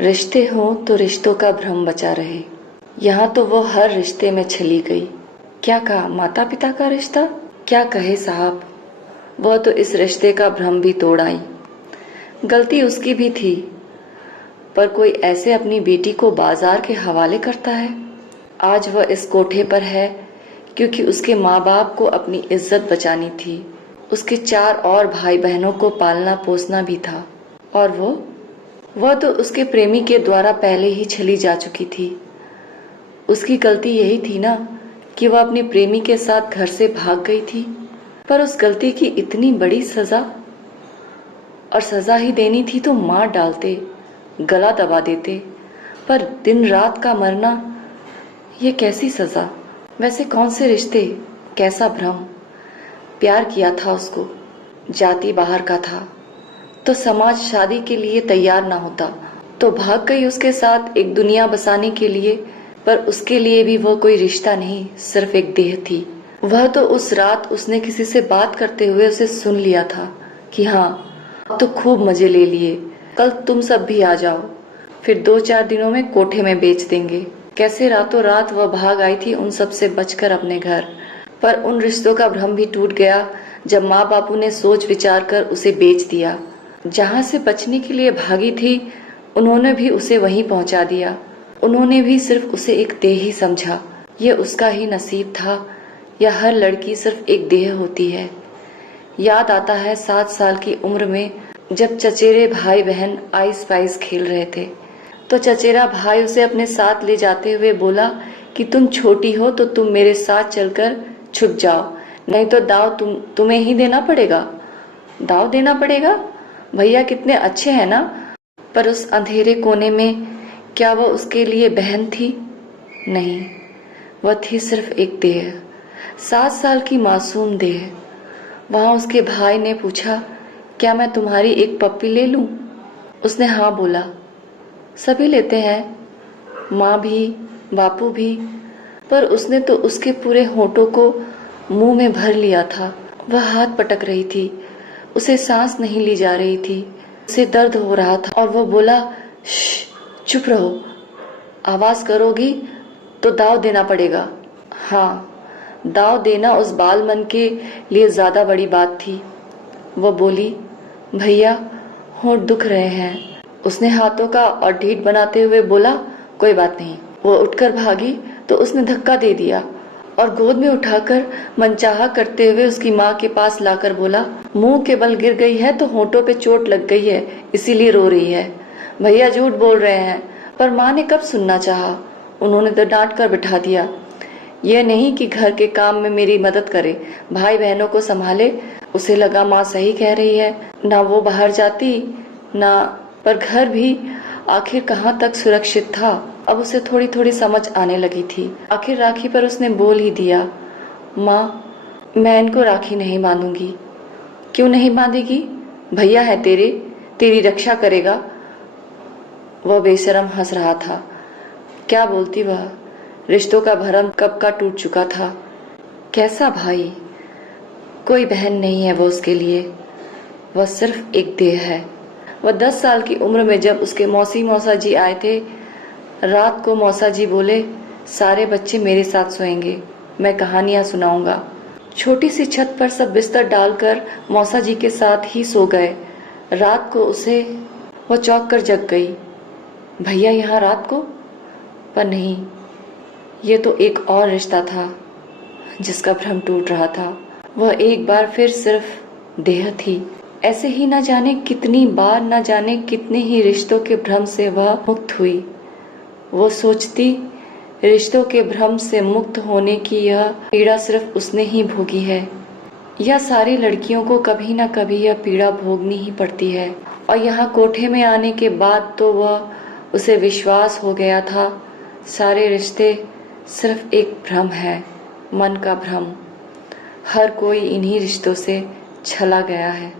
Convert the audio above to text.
रिश्ते हों तो रिश्तों का भ्रम बचा रहे। यहाँ तो वो हर रिश्ते में छली गई। क्या कहा, माता पिता का रिश्ता? क्या कहे साहब, वह तो इस रिश्ते का भ्रम भी तोड़ आई। गलती उसकी भी थी, पर कोई ऐसे अपनी बेटी को बाजार के हवाले करता है। आज वह इस कोठे पर है क्योंकि उसके माँ बाप को अपनी इज्जत बचानी थी। उसके 4 और भाई बहनों को पालना पोसना भी था, और वह तो उसके प्रेमी के द्वारा पहले ही चली जा चुकी थी। उसकी गलती यही थी ना कि वह अपने प्रेमी के साथ घर से भाग गई थी। पर उस गलती की इतनी बड़ी सजा, और सजा ही देनी थी तो मार डालते, गला दबा देते। पर दिन रात का मरना, ये कैसी सजा? वैसे कौन से रिश्ते, कैसा भ्रम? प्यार किया था उसको, जाति बाहर का था, तो समाज शादी के लिए तैयार ना होता, तो भाग गई उसके साथ एक दुनिया बसाने के लिए। पर उसके लिए भी वह कोई रिश्ता नहीं, सिर्फ एक देह थी। वह तो उस रात उसने किसी से बात करते हुए उसे सुन लिया था कि हाँ, अब तो खूब मजे ले लिए, कल तुम सब भी आ जाओ, फिर 2-4 दिनों में कोठे में बेच देंगे। कैसे रातों रात वह भाग आई थी उन सब से बचकर अपने घर। पर उन रिश्तों का भ्रम भी टूट गया जब माँ बापू ने सोच विचार कर उसे बेच दिया। जहाँ से बचने के लिए भागी थी, उन्होंने भी उसे वहीं पहुँचा दिया। उन्होंने भी सिर्फ उसे एक देह ही समझा। ये उसका ही नसीब था, या हर लड़की सिर्फ एक देह होती है। याद आता है 7 साल की उम्र में जब चचेरे भाई बहन आइस पाइस खेल रहे थे, तो चचेरा भाई उसे अपने साथ ले जाते हुए बोला कि तुम छोटी हो तो तुम मेरे साथ चलकर छुप जाओ, नहीं तो दाव तुम्हें ही देना पड़ेगा। दाव देना पड़ेगा? भैया कितने अच्छे हैं ना। पर उस अंधेरे कोने में क्या वह उसके लिए बहन थी? नहीं, वह थी सिर्फ एक देह, 7 साल की मासूम देह। वहां उसके भाई ने पूछा, क्या मैं तुम्हारी एक पप्पी ले लूं? उसने हाँ बोला। सभी लेते हैं, माँ भी, बापू भी। पर उसने तो उसके पूरे होठों को मुंह में भर लिया था। वह हाथ पटक रही थी, उसे सांस नहीं ली जा रही थी, उसे दर्द हो रहा था, और वह बोला, श्श, चुप रहो, आवाज करोगी तो दाव देना पड़ेगा। हाँ, दाव देना उस बाल मन के लिए ज्यादा बड़ी बात थी। वह बोली, भैया होंठ दुख रहे हैं। उसने हाथों का और ढीठ बनाते हुए बोला, कोई बात नहीं। वो उठकर भागी तो उसने धक्का दे दिया और गोद में उठाकर मनचाहा करते हुए उसकी माँ के पास लाकर बोला, मुंह के बल गिर गई है तो होंठों पे चोट लग गई है, इसीलिए रो रही है। भैया झूठ बोल रहे हैं। पर माँ ने कब सुनना चाहा, उन्होंने तो डांट कर बिठा दिया। यह नहीं कि घर के काम में मेरी मदद करे, भाई बहनों को संभाले। उसे लगा माँ सही कह रही है, ना वो बाहर जाती ना, पर घर भी आखिर कहाँ तक सुरक्षित था। अब उसे थोड़ी थोड़ी समझ आने लगी थी। आखिर राखी पर उसने बोल ही दिया, माँ मैं इनको राखी नहीं बांधूंगी। क्यों नहीं बांधेगी? भैया है तेरे, तेरी रक्षा करेगा। वह बेशरम हंस रहा था। क्या बोलती वह? रिश्तों का भरम कब का टूट चुका था। कैसा भाई? कोई बहन नहीं है वो उसके लिए, वह सिर्फ एक देह है। वह 10 साल की उम्र में जब उसके मौसी मौसा जी आए थे, रात को मौसा जी बोले, सारे बच्चे मेरे साथ सोएंगे, मैं कहानियां सुनाऊंगा। छोटी सी छत पर सब बिस्तर डालकर मौसा जी के साथ ही सो गए। रात को वह चौंक कर जग गई। भैया यहाँ रात को? पर नहीं, ये तो एक और रिश्ता था जिसका भ्रम टूट रहा था। वह एक बार फिर सिर्फ देह थी। ऐसे ही न जाने कितनी बार, न जाने कितने ही रिश्तों के भ्रम से वह मुक्त हुई। वो सोचती, रिश्तों के भ्रम से मुक्त होने की यह पीड़ा सिर्फ उसने ही भोगी है, या सारी लड़कियों को कभी न कभी यह पीड़ा भोगनी ही पड़ती है। और यहाँ कोठे में आने के बाद तो उसे विश्वास हो गया था, सारे रिश्ते सिर्फ एक भ्रम है, मन का भ्रम। हर कोई इन्हीं रिश्तों से छला गया है।